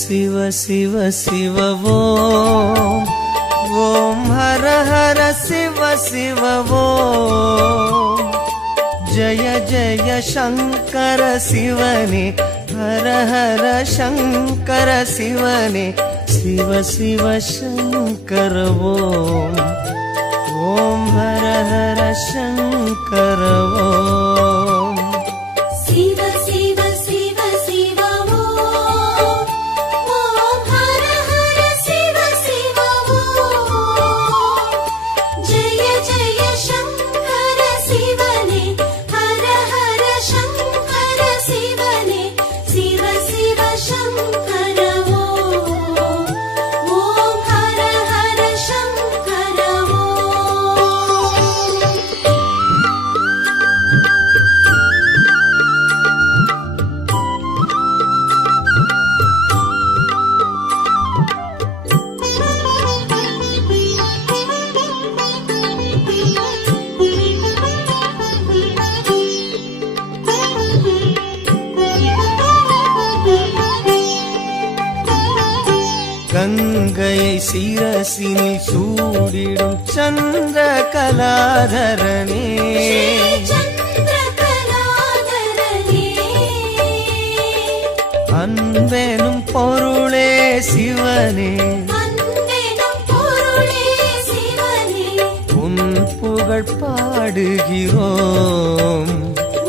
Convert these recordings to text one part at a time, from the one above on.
शिव शिव शिव ओम ओम हर हर शिव शिव ओम जय जय शंकर शिवने हर हर शंकर शिवने शिव शिव शंकर ओम ओम हर हर शंकर ओम शिव शिव शिव शिव ओम ओम हर हर शिव शिव ओम जय जय शंकर शिवने हर हर शंकर शिवने शिव शिव शंकर ओम ओम हर हर शंकर ओम गंगै शिरसिनिल सूडिडुम चंद्रकलाधरने அன்பெனும் பொருளே சிவனே உன் புகழ் பாடுகிறோம்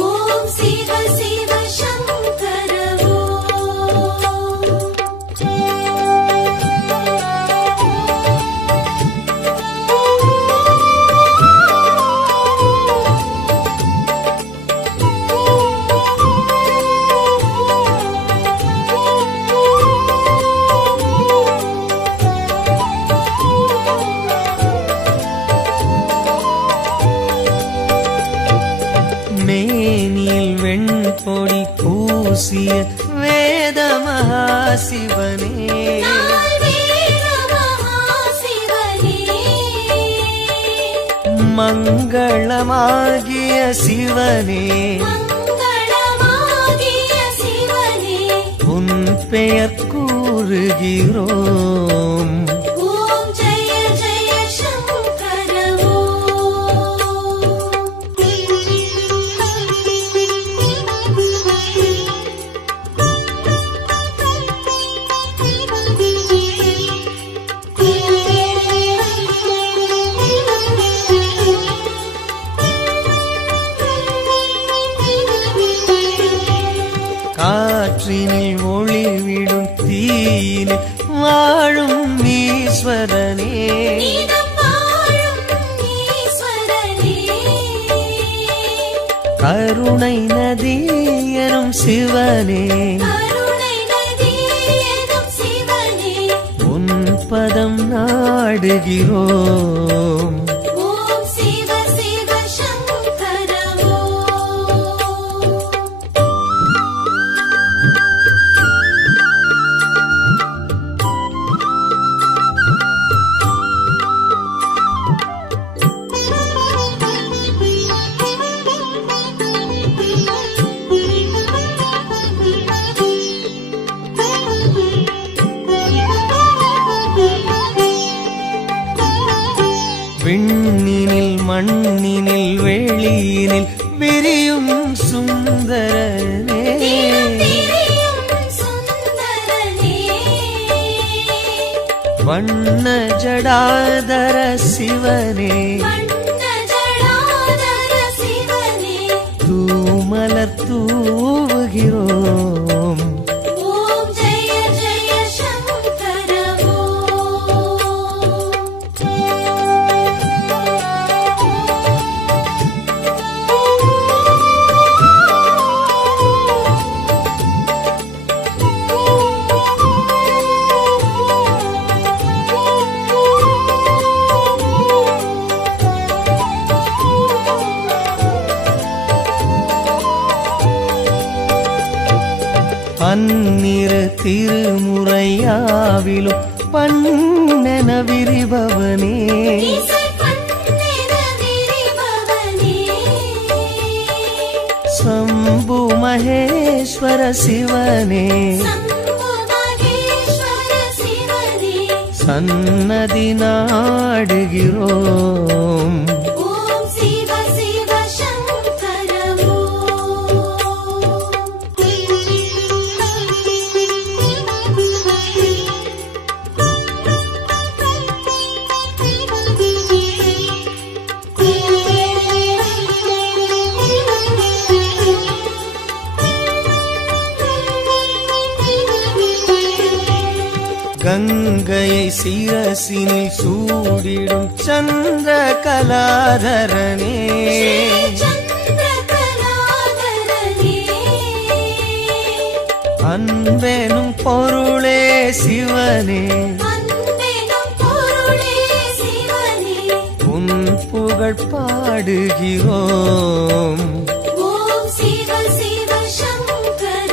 ஓம் சிவ சிவ சங்கர மேனில் வெண்பொடி பூசிய வேத மகாசிவனே மங்களமாகிய சிவனே உன் பெயர் கூறுகிறோம் ஓம் ஜெய ஜெய சங்கர காற்றினில் ஒளிவிடும் தீயினில் வாழும் ஈஸ்வரனே கருணை நதி எனும் சிவனே உன் பதம் நாடுகிறோம் ஓம் சிவ சிவ சங்கர விண்ணினில் மண்ணினில் வெளியினில் விரியும் சுந்தரனே வண்ண ஜடாதர சிவனே தூமலர் தூவுகிறோம் ஓம் ஜெய ஜெய சங்கர பன்னிரு திருமுறையாவிலும் பண்ணென விரிபவனே शंभु महेश्वर शिवने சன்னதி நாடுகிறோம். ஓம் சிவ சிவ சங்கர கங்கையை சிரசினில் சூடிடும் சந்திர கலாதரனே, அன்பெனும் பொருளே சிவனே, உன் புகழ் பாடுகிறோம். ஓம் சிவ சிவ சங்கர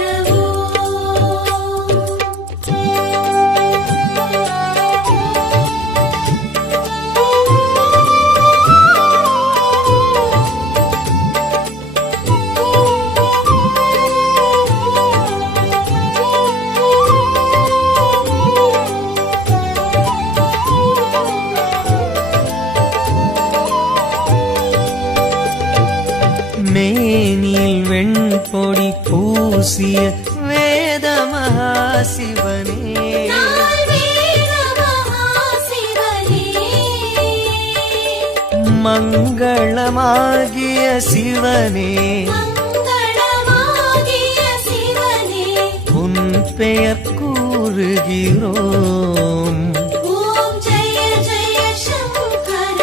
மேனியில் வெண்பொடி பூசிய வேத மகாசிவனே, மங்களமாகிய சிவனே, உன் பெயர் கூறுகிறோம். ஓம் ஜெய ஜெய சங்கர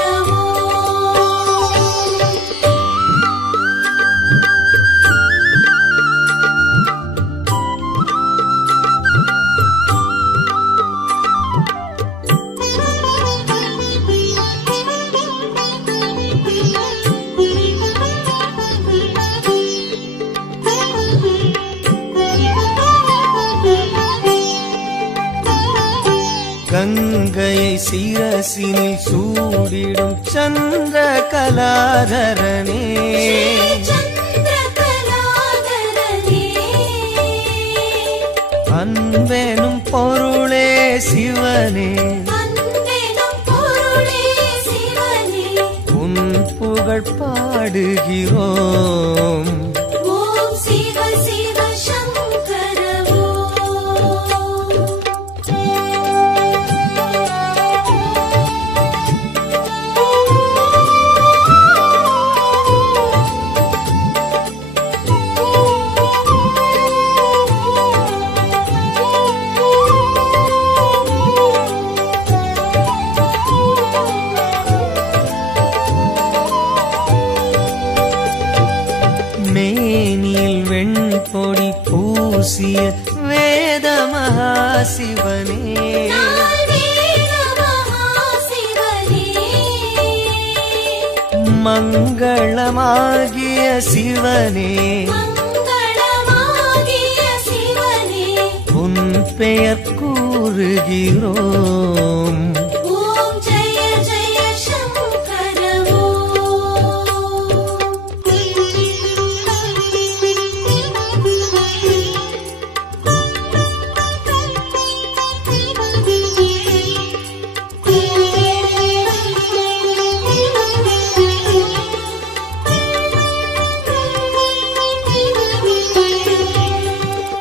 கங்கையை சிரசினில் சூடிடும் சந்திர கலாதரனே, அன்பெனும் பொருளே சிவனே, உன் புகழ் பாடுகிறோம். ஓம் சிவ சிவ சங்கர மேனியில் வெண்பொடி பூசிய வேத மகாசிவனே, மங்களமாகிய சிவனே, உன் பெயர் கூறுகிறோம். ஓம் ஜெய ஜெய சங்கர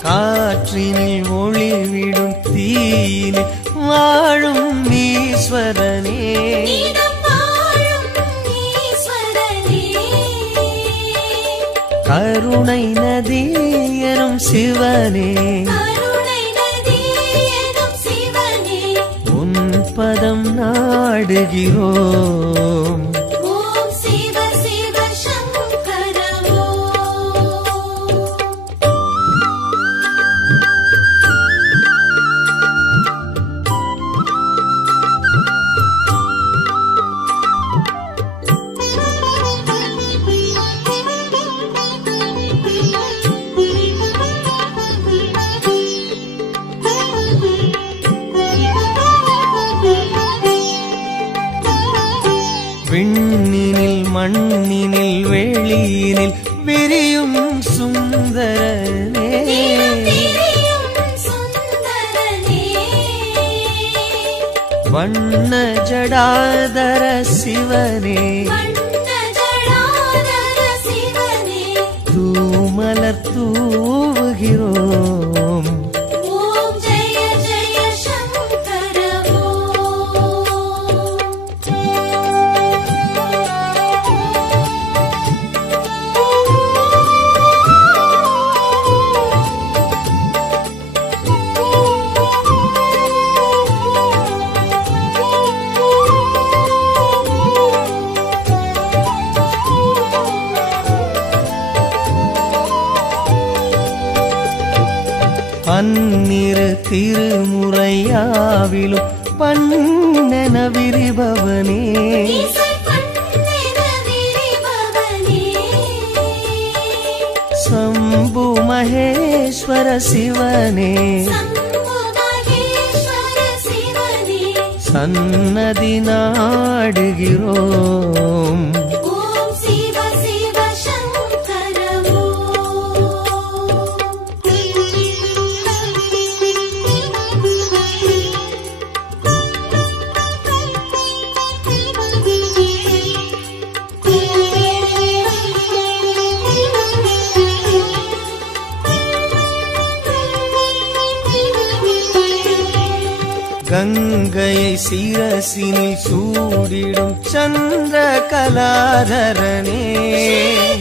காற்றினில் ஒளிவிடும் தீயில் வாழும் ஈஸ்வரனே, கருணை நதி எனும் சிவனே, உன் பதம் நாடுகிறோம். ஓம் சிவ சிவ சங்கர விண்ணினில் மண்ணினில் வெளியினில் விரியும் சுந்தரனே, வண்ண ஜடாதர சிவனே வண்ண ஜடாதர சிவனே தூமலர் தூவுகிறோம். ஓம் ஜெய ஜெய சங்கர ஓம். பன்னிரு திருமுறையாவிலும் பண்ணென விரிபவனே இசை பண்ணென விரிபவனே சம்பு மகேஸ்வர சிவனே சம்பு மகேஸ்வர சிவனே சன்னதி நாடுகிறோம். ஓம் சிவ சிவ சங்கர கங்கையை சிரசினில் சூடிடும் சந்திர கலாதரனே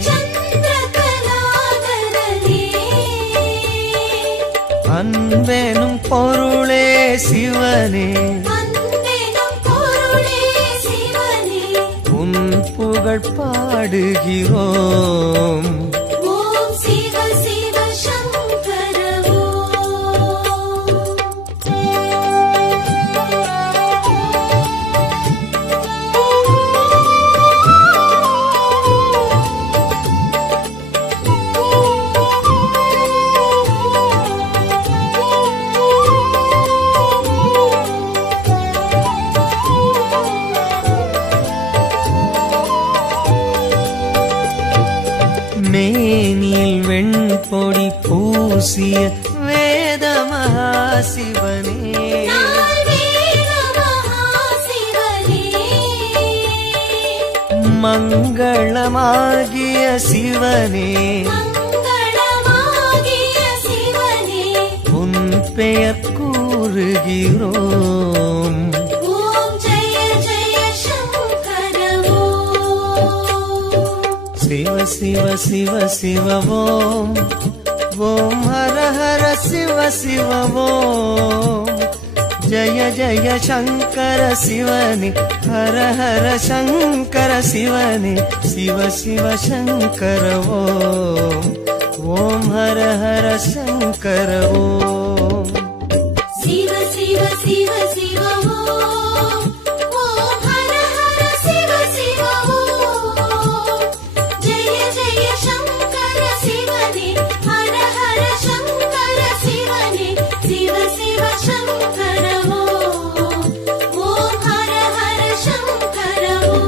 சந்திரகலாதரனே அன்பெனும் பொருளே சிவனே அன்பெனும் பொருளே சிவனே உன் புகழ் பாடுகிறோம். ஓம் சிவ சிவ சங்கர மேனில் வெண்பொடி பூசிய வேத மகாசிவனே நால்வேத மகாசிவனே மங்களமாகிய சிவனே மங்களமாகிய சிவனே உன் பெயர் கூறுகிறோம். ஓம் ஜெய ஜெய சங்கர ஓம். சிவ சிவ சிவ சிவ ஓம் ஓம் ஹர ஹர சிவ சிவ ஓம் ஜய ஜய சங்கர சிவனே ஹர ஹர சங்கர சிவனே சிவ சிவ சங்கர ஓம் ஓம் ஹர ஹர சங்கர ஓம். சிவ சிவ சிவ சிவ ஓம். ஓம் ஹர ஹர சிவ சிவ ஓம். ஜெய ஜெய சங்கர சிவனே ஹர ஹர சங்கர சிவனே சிவ சிவ சங்கர ஓம். ஓம் ஹர ஹர சங்கர ஓம்.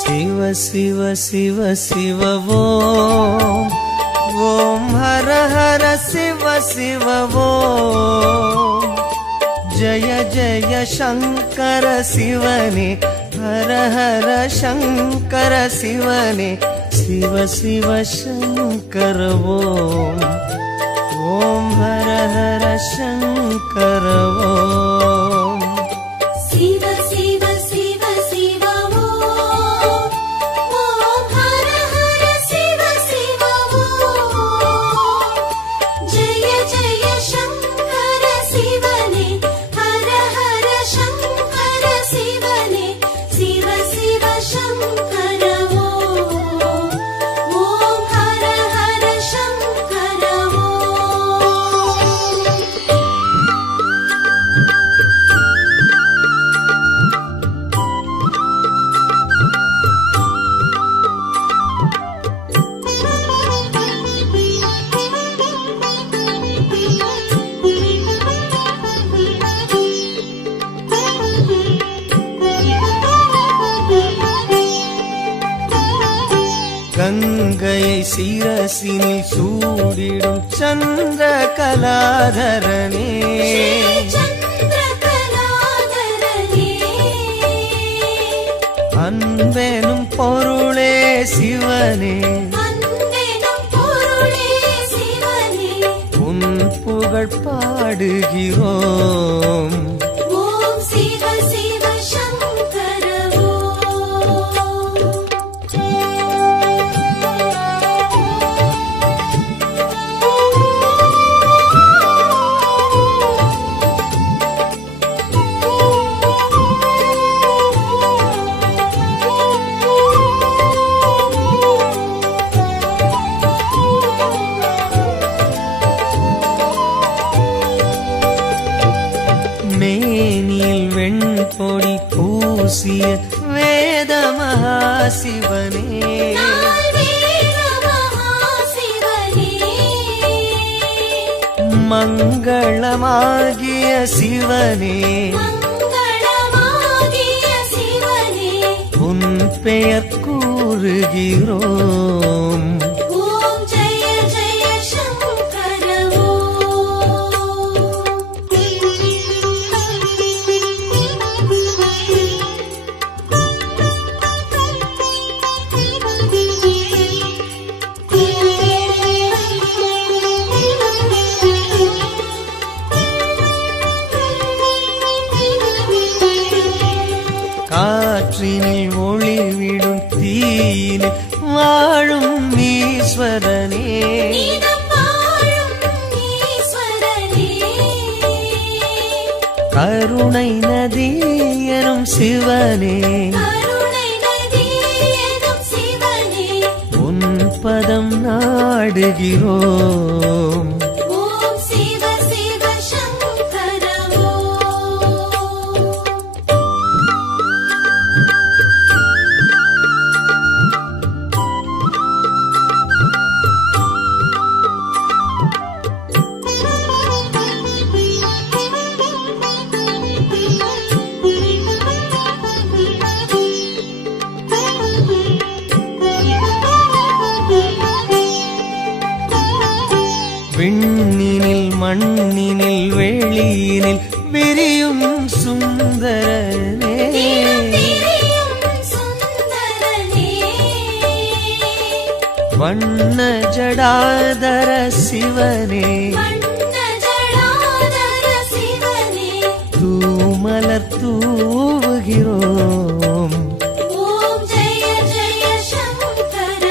சிவ சிவ சிவ ஓம் ஓம் ஹர ஹர சிவ சிவ ஓம் ஜய ஜய சங்கர சிவனே ஹர ஹர சங்கர சிவனே சிவ சிவ சங்கர ஓம் ஓம் ஹர ஹர சங்கர ஓம். சிவ சிவ சிவ சிவ ஓம். ஓம் ஹர ஹர சிவ சிவ ஓம். ஜெய ஜெய சங்கர சிவனே ஹர ஹர சங்கர சிவனே சிவ சிவ சங்கர ஓம். ஓம் ஹர ஹர சங்கர ஓம். சிரசினில் சூடிடும் சந்திர கலாதரனே அன்பெனும் பொருளே சிவனே உன் புகழ் பாடுகிறோம். ஓம் சிவ சிவ சங்கர மேனில் வெண்பொடி பூசிய வேத மகாசிவனே மங்களமாகிய சிவனே உன் பெயர் கூறுகிறோம். ஓம் ஜெய ஜெய சங்கர காற்றினில் ஒளிவிடும் தீயில் வாழும் ஈஸ்வரனே கருணை நதியரும் சிவனே உன் பதம் நாடுகிறோம். ஓம் சிவ சிவ சங்கர விண்ணினில் மண்ணினில் வெளியினில் விரியும் சுந்தரனே வண்ண ஜடாதர சிவனே தூமலர் தூவுகிறோம். ஓம் ஜெய ஜெய சங்கர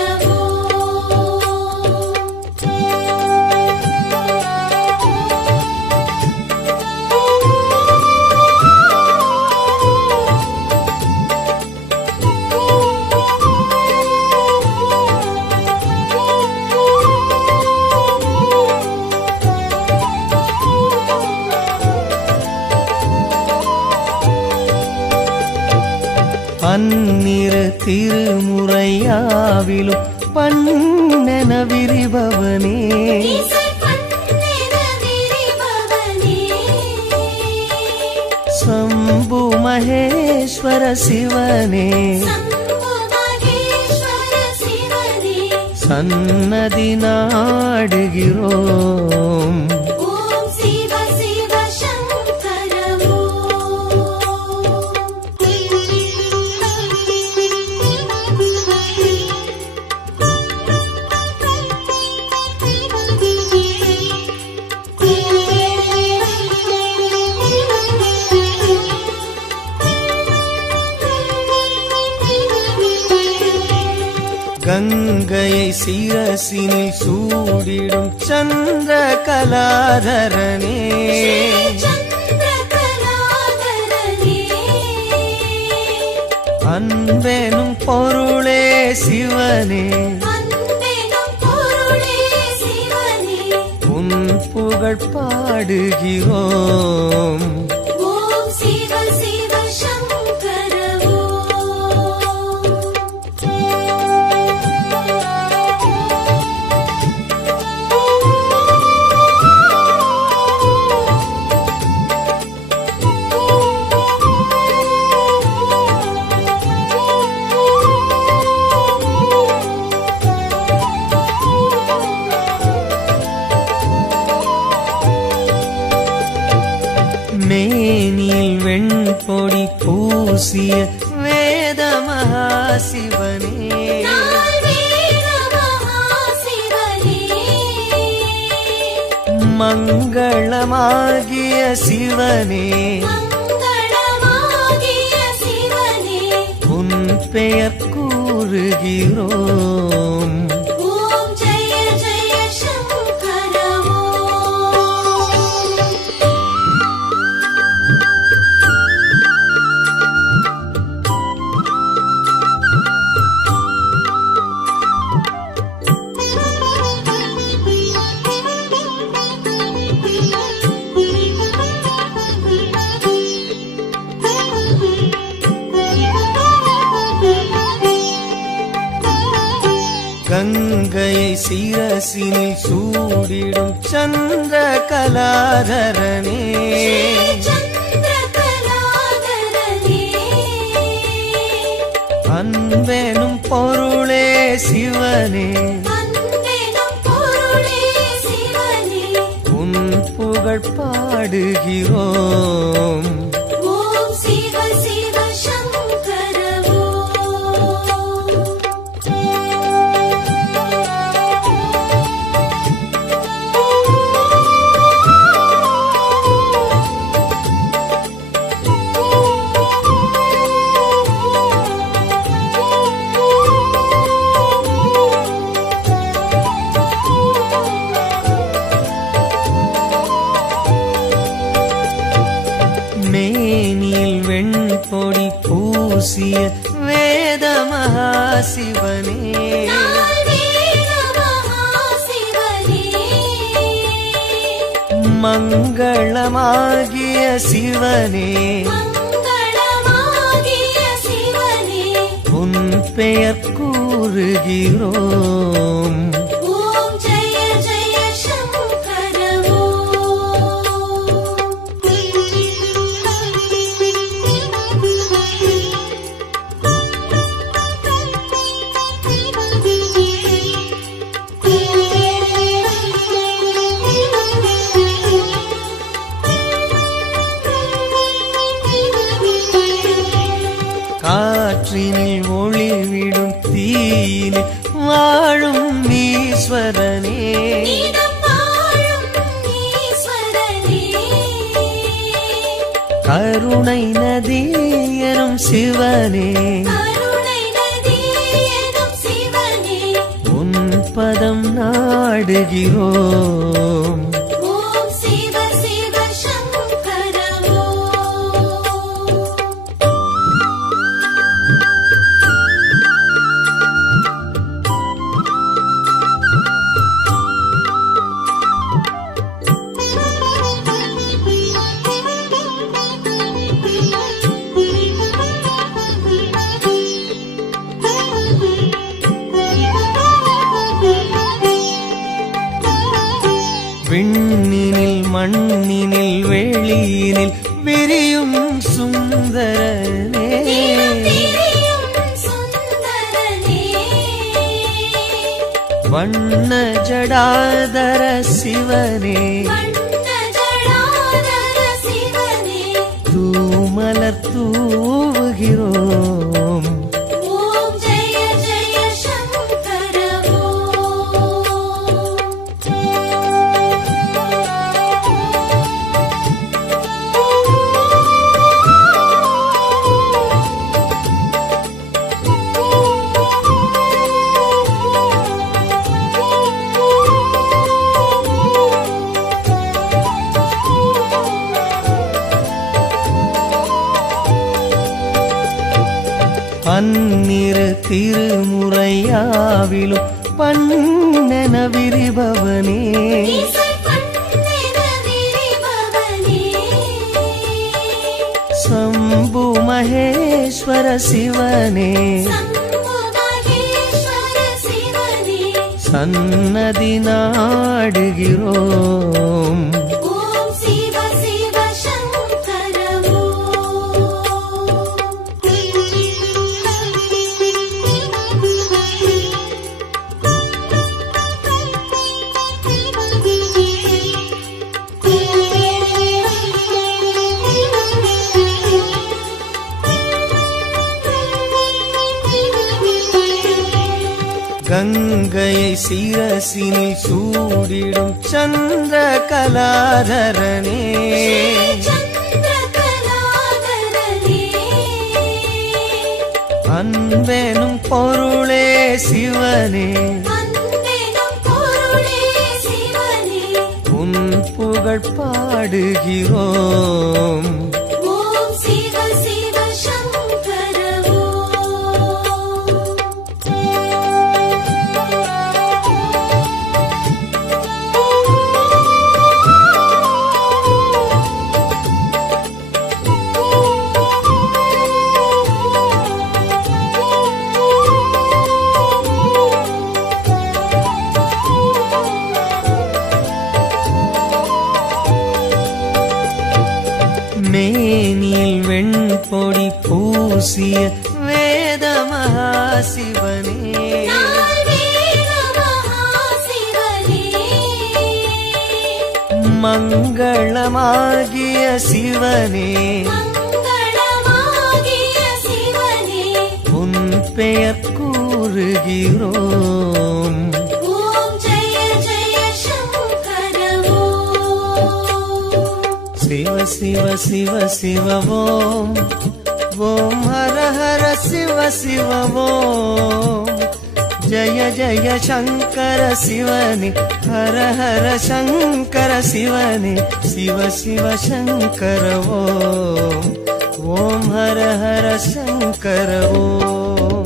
பன்னிரு திருமுறையாவிலும் பண்ணென விரிபவனே சம்பு மகேஸ்வர சிவனே சன்னதி நாடுகிறோம். ஓம் சிவ சிவ சங்கர கங்கையை சிரசினில் சூடிடும் சந்திர கலாதரனே அன்பெனும் பொருளே சிவனே உன் புகழ் பாடுகிறோம். ஓம் சிவ சிவ சங்கர மேனியில் வெண்பொடி பூசிய வேத மகாசிவனே மங்களமாகிய சிவனே உன் பெயர் கூறுகிறோம். ஓம் ஜெய ஜெய சங்கர கங்கையை சிரசினில் சூடிடும் சந்திர கலாதரனே அன்பெனும் பொருளே சிவனே உன் புகழ் பாடுகிறோம். ஓம் சிவ சிவ சங்கர மேனியில் வெண்பொடி பூசிய வேத மகாசிவனே மங்களமாகிய சிவனே உன் பெயர் கூறுகிறோம். ஓம் ஜெய ஜெய சங்கர காற்றினில் ஒளிவிடும் தீயினில் வாழும் ஈஸ்வரனே கருணை நதி எனும் சிவனே உன் பதம் நாடுகிறோம். ஓம் சிவ சிவ சங்கர விண்ணினில் மண்ணினில் வெளியினில் விரியும் சுந்தரனே வண்ண ஜடாதர சிவனே தூமலர் தூவுகிறோம். ஓம் ஜெய ஜெய சங்கர பன்னிரு திருமுறையாவிலும் பண்ணென விரிபவனே சம்பு மகேஸ்வர சிவனே சன்னதி நாடுகிறோம். ஓம் சிவ சிவ சங்கர கங்கையை சிரசினில் சூடிடும் சந்திர கலாதரனே சந்திரகலாதரனே அன்பெனும் பொருளே சிவனே அன்பெனும் பொருளே சிவனே உன் புகழ் பாடுகிறோம் ஓம் சிவ சிவ சங்கர மேனியில் வெண்பொடி பூசிய வேத மகாசிவனே நால்வேத மகாசிவனே மங்களமாகிய சிவனே மங்களமாகிய சிவனே உன் பெயர் கூறுகிறோம் ஓம் ஜெய ஜெய சங்கர சிவ சிவ சிவ சிவ ஓம் ஓம் ஹர ஹர சிவ சிவ ஓம் ஜய ஜய சங்கர சிவனே ஹர ஹர சங்கர சிவனே சிவ சிவ சங்கர ஓம் ஓம் ஹர ஹர சங்கர ஓம்